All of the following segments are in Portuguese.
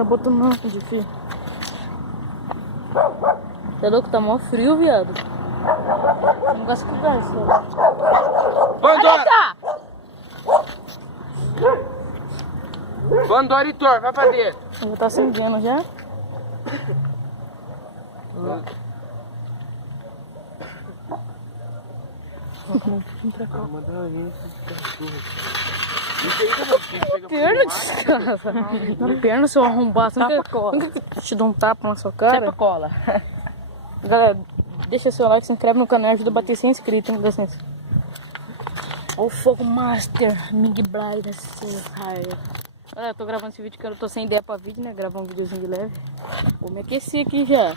Tá botando não, de fio. Tá louco? Tá mó frio, viado. Eu não gosto de gás, cara. Bandora! Bandora e Thor, vai pra dentro. Já tá acendendo já. Perna, desgraça. Na perna, seu arrombado. Nunca te dou um tapa na sua cara. Sempre cola. Galera, deixa seu like, se inscreve no canal e ajuda a bater 100 inscritos, hein? Dá licença. Olha o Fogo Master, Mig Blind, Galera, eu tô gravando esse vídeo que eu tô sem ideia pra vídeo, né? Gravar um videozinho de leve. Vou me aquecer aqui já.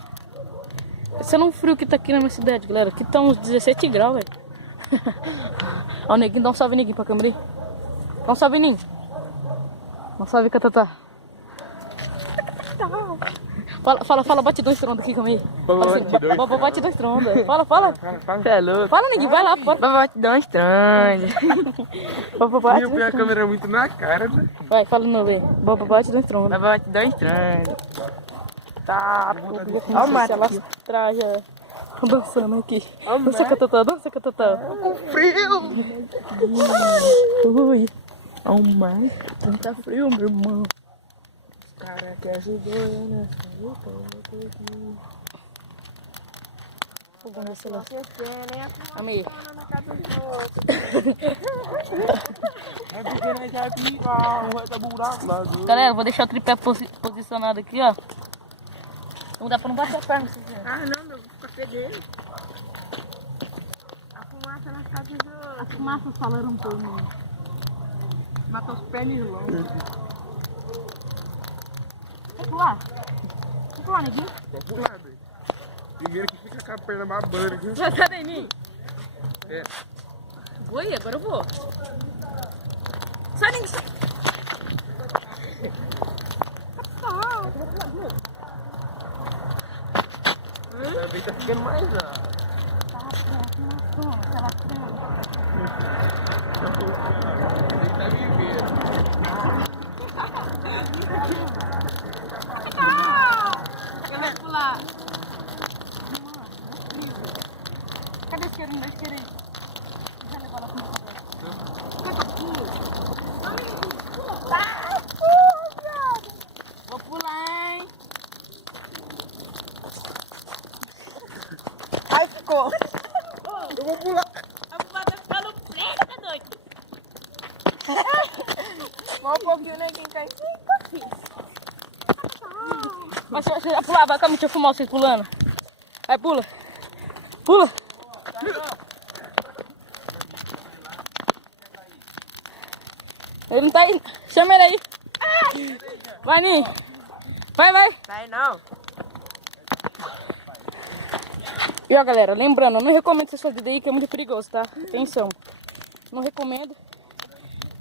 Esse não frio que tá aqui na minha cidade, galera. Aqui tá uns 17 graus, velho. Ó, o neguinho, dá um salve, neguinho, pra câmera aí. Dá um salve, neguinho. Dá um salve, Catatá. Fala, batidão estronda aqui, calma aí. Fala assim, batidão estronda. Fala. Você é louco. Fala, neguinho, vai lá, fora. Batidão estranho. Eu põe a câmera muito na cara, né? Vai, fala de novo aí. Batidão estronda. Batidão estranho. Tá, Olha o mato. Alastrar já. Tô dançando aqui. Dança, Catatá, dança, Catatá. Com frio! Ui. Olha o mar. Tá frio, meu irmão. Cara que ajudou eu nessa Vamos ver lá. Amei. Galera, eu vou deixar o tripé posicionado aqui, ó. Não dá pra não baixar a perna. Ah, não, meu, vou ficar pegando. A fumaça nas casas de ouro. A fumaça falaram um pouco, mano. Mata os pés longe. Vai pular? Vai pular, neguinho? Pode pular, doido. Primeiro que fica com a perna babando aqui. Vai sair em mim? É. Oi, agora eu vou. Sai, neguinho, sai. Também tá ficando mais lá. Ele tá vivendo. Vai pular. Cadê a isqueira? Da isqueira aí. Já levou ela pro meu cabelo. Vou pular, hein? Ai, ficou. Eu vou pular. A fumada vai ficar no preto, tá doido? Só um pouquinho, né? Quem cai. Mas você vai pular, vai, calma, deixa eu filmar vocês pulando. Vai, pula. Pula. Ele não tá aí. Chama ele aí. Vai, Ninho. Vai. Sai não. E ó, galera, lembrando, eu não recomendo vocês fazerem daí que é muito perigoso, tá? Atenção. Não recomendo.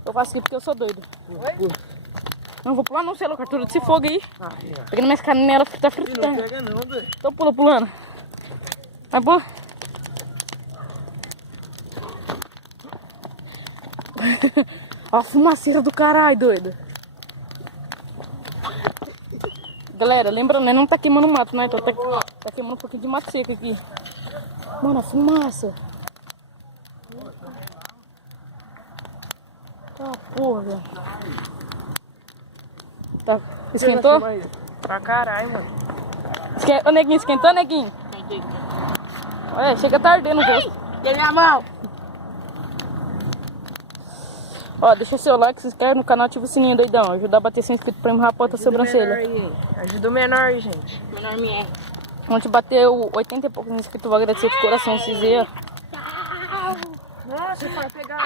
Eu faço aqui porque eu sou doido. Não vou pular não, sei lá, Arthur, desse fogo aí. Pegando minhas canelas, tá fritando. Não pega não, doido. Então pulando. Vai, pula. Ó a fumaceira do caralho, doido. Galera, lembrando, né? Não tá queimando mato, né? Então tá queimando um pouquinho de mato seco aqui. Mano, a fumaça. Tá, porra, velho. Tá, esquentou? Pra caralho, mano. Ô, neguinho, esquentou, neguinho? Olha, chega tarde no rosto. Dê minha mão. Ó, deixa seu like, se inscreve no canal, ativa o sininho, doidão. Ajudar a bater 100 inscritos pra empurrar a ponta da sobrancelha. Ajuda o menor aí, gente. Menor minha. Quando bater 80 e poucos inscritos, eu vou agradecer de coração vocês aí, ó. Nossa, vai pegar.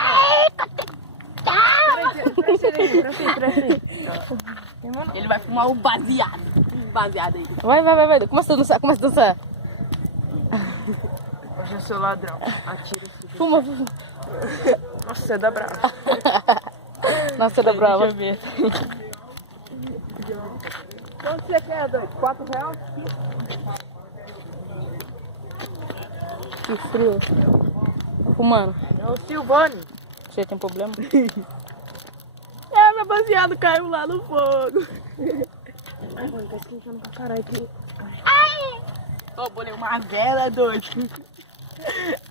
Presta aí. Ele vai fumar o baseado. Baseado aí. Vai. Começa a dançar, Hoje é seu ladrão. Atira esse. Fuma. Nossa, você dá bravo. Nossa, você dá brava. Deixa eu ver. Quanto você quer, doido? R$4? Que frio. Fumando. É o Silvano. Você tem problema? É, meu baseado caiu lá no fogo. Tá esquentando pra caralho aqui. Ô, bolei uma vela, doido.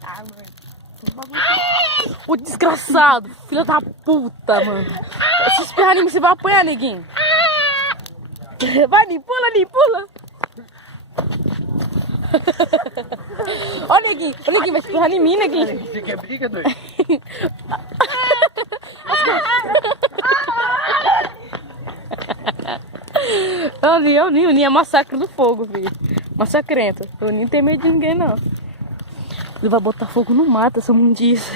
Ah, mano. O desgraçado, filho da puta, mano. Se espirrar em mim, você vai apanhar, neguinho. Vai, nem pula, nem pula. Ó, neguinho, vai espirrar em mim, neguinho. Você quer briga, doido? O Ninho é massacre do fogo, filho. Massacrento. O Ninho não tem medo de ninguém, não. Ele vai botar fogo no mato, essa mundiça.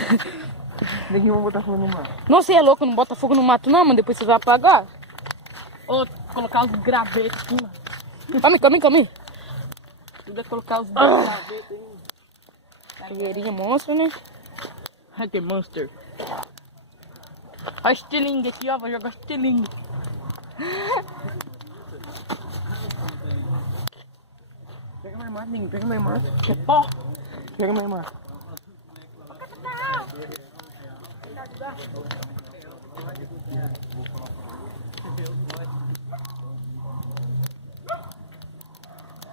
Neguinho, vou botar fogo no mar. Não, você é louco, não bota fogo no mato, não, mano. Depois você vai apagar. Ô, colocar os gravetos aqui, mano. Come. Tudo é colocar os gravetos aí. Carreirinha monstro, né? Ai, que monster. Olha estilingue aqui, ó. Vou jogar estilingue. Pega mais mato, Neguinho, pega mais mato. Que pó. Pega mais mato.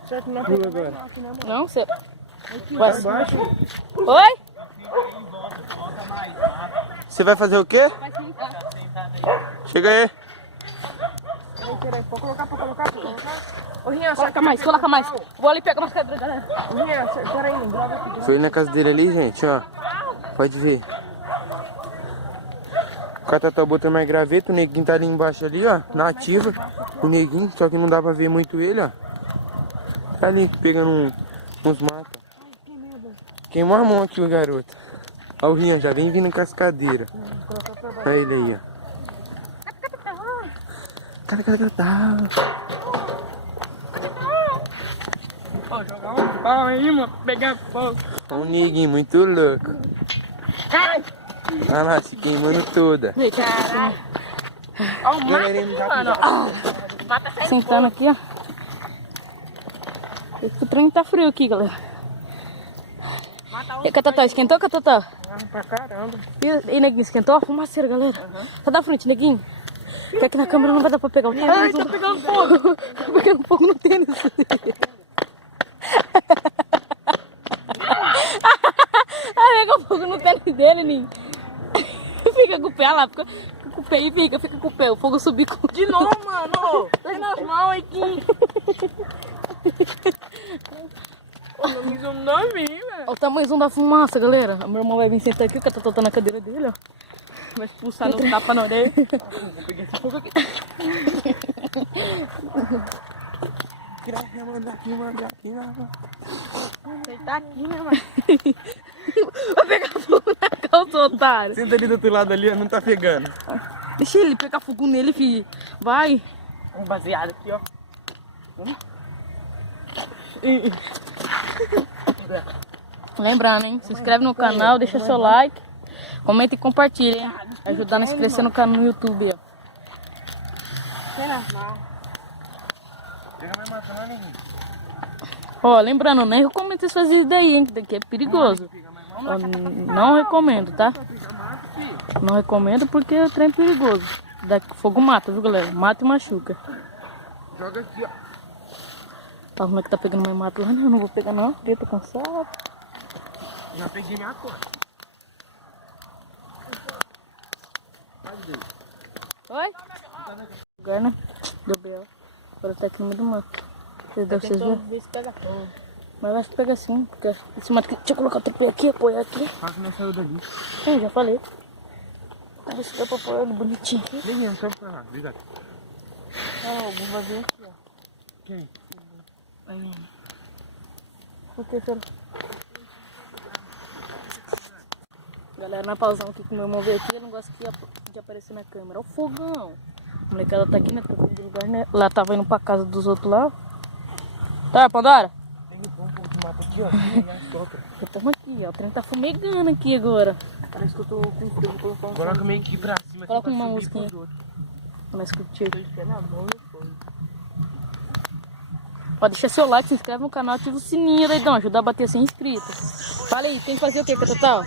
Certo, não Pula agora. Não, você... Vai embaixo. Oi? Você vai fazer o quê? Chega aí. Pode colocar. Ô, Rian, Coloca mais. Vou ali pegar umas pedras, galera. Ô, Rian, peraí, grava aqui. Foi na casa dele ali, gente, ó. Pode ver. O Catatá botando mais graveto, o neguinho tá ali embaixo ali, ó. Na ativa. O neguinho, só que não dá pra ver muito ele, ó. Tá ali, pegando uns matos. Queimou a mão aqui o garoto. Ó o Rian, já vem vindo cascadeira. Olha ele aí, ó. Ó, jogar um pau aí, mano. Pegar fogo. Ó um neguinho muito louco. Olha lá, se queimando toda. Caralho. Ó, o Galerinha, já mano. Sentando aqui, ó. O trem tá frio aqui, galera. E Catatá, esquentou, Catatá? Pra caramba. E neguinho, esquentou a fumaceira, galera. Tá da frente, neguinho. Que aqui na câmera não vai dar pra pegar o tênis. Ai, tá pegando fogo. Tá pegando fogo no tênis. Ai, pegou fogo no tênis dele, Ninho. Fica com o pé lá, fica com o pé e fica com o pé. O fogo subiu com... De novo, mano. Tá nas mãos aqui. Isso não é mim, velho. Olha o tamanhozão da fumaça, galera. A minha irmã vai vir sentar aqui, o Catatá tá na cadeira dele, ó. Vai expulsar no tapa na orelha. Vou pegar esse fogo aqui. Manda aqui. Ele tá aqui, né, mano? Vai pegar fogo na calça, otário. Senta ali do outro lado ali, ó, não tá pegando. Deixa ele pegar fogo nele, filho. Vai. Um baseado aqui, ó. Lembrando, hein? Se inscreve no canal, deixa seu like, comenta e compartilha, hein? Ajudando a se crescer no canal no YouTube, ó. Pega mais matando, neguinho. Ó, lembrando, nem recomendo vocês fazerem isso daí, hein? Que daqui é perigoso. Ó, não recomendo, tá? Não recomendo porque o trem é perigoso. Daqui fogo mata, viu, galera? Mata e machuca. Joga aqui, ó. Tá arrumando que tá pegando mais mato lá, não. Eu não vou pegar não, porque eu tô cansado. Já peguei minha cor. Oi? Agora, né? Gabriel. Agora tá aqui no meio do mato. Vocês devem ver. Ver se pega fogo. Mas eu acho que pega sim, porque esse mato aqui. Deixa eu colocar o tripé aqui, apoiar aqui. Fala que não saiu dali. Sim, já falei. Vamos ver se dá pra apoiar ele bonitinho aqui. Neguinho, não sai pra lá, obrigado. Vou fazer aqui, ó. Quem? O que será? Galera, na pausão aqui que meu irmão veio aqui, eu não gosto de aparecer na câmera. Olha o fogão. A molecada tá aqui, né? Tá vindo de lugar, né? Lá tava indo pra casa dos outros lá. Tá, Pandora? Tem um pouco de mato aqui, ó. Estamos aqui, ó. O trem tá fumegando aqui agora. Parece que eu tô com frio, vou colocar um Coloca meio que pra cima. Coloca aqui pra uma subir musiquinha. pros outros. Nós curtir. pé na mão e foi. Ó, deixa seu like, se inscreve no canal, ativa o sininho, doidão. Ajudar a bater 100 inscritos. Fala aí, tem que fazer o que, Catatá?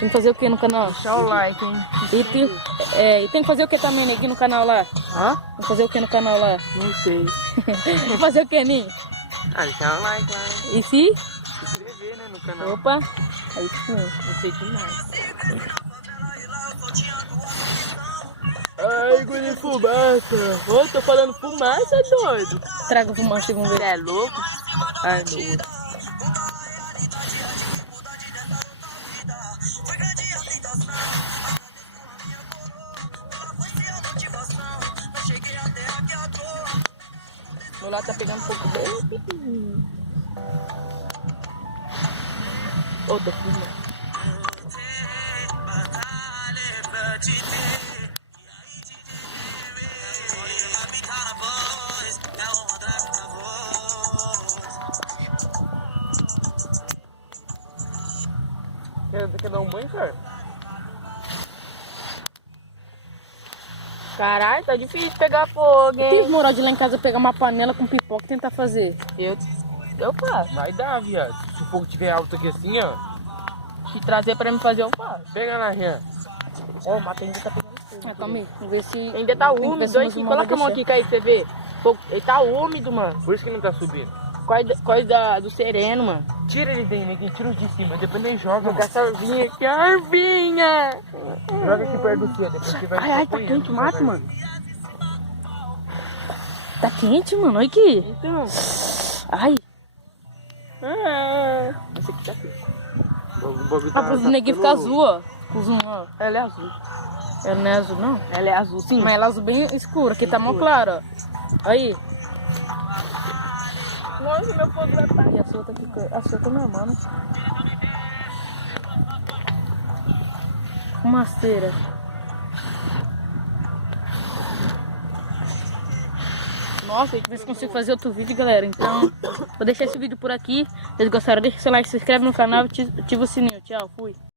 Tem que fazer o que no canal? Deixa o like, hein? E tem que fazer o que também, neguinho, no canal lá? Hã? Tem que Fazer o que no canal lá? Não sei. Fazer o que, Ninho? Ah, deixa um like lá. E se? Se inscrever, né, no canal. Opa! Aí sim. Não sei demais. Ai, guri, fumaça. Ô, tô falando fumaça, doido. Traga fumaça e vamos Você ver. é louco? Ai, meu. Meu lado tá pegando um pouco bem pequenininho. Ô, tô fumando. Quer dar um banho, cara? Caralho, tá difícil pegar fogo, Tem hein? moral de ir lá em casa pegar uma panela com pipoca e tentar fazer. Eu faço. Vai dar, viado. Se o fogo tiver alto aqui assim, ó. Se trazer pra me fazer, eu faço. Pega lá, Rian. Ó, o mato ainda tá pegando fogo. Calma aí, vamos ver se... Ainda tá tem que ver úmido, se hein? meus irmãos Coloca a vão mão aqui, Kaique, pra você ver. Fogo- Ele tá úmido, mano. Por isso que não tá subindo. Coisa do sereno, mano. Tira ele daí, neguinho. Tira os de cima. Depois nem joga, Vou mano. essa arvinha aqui, a arvinha. Joga aqui perto do fio. Depois você vai Ai, ai, tá apanhando, quente o mato, mano. Tá quente, mano, olha aqui. Então. Ai, Esse aqui tá quente. O bagulho a blusa do neguinho fica azul, ó. O zoom, ó. Ela é azul. Ela não é azul, não? Ela é azul, sim. Mas ela é azul bem escura, aqui tá mó claro, ó. Aí. Nossa, meu fogo vai parar. E a sua tá ficando... A sua tá normal, né? Fumaceira. Nossa, a gente ver se consigo fazer outro vídeo, galera. Então, vou deixar esse vídeo por aqui. Se vocês gostaram, deixa seu like, se inscreve no canal e ativa o sininho. Tchau, fui.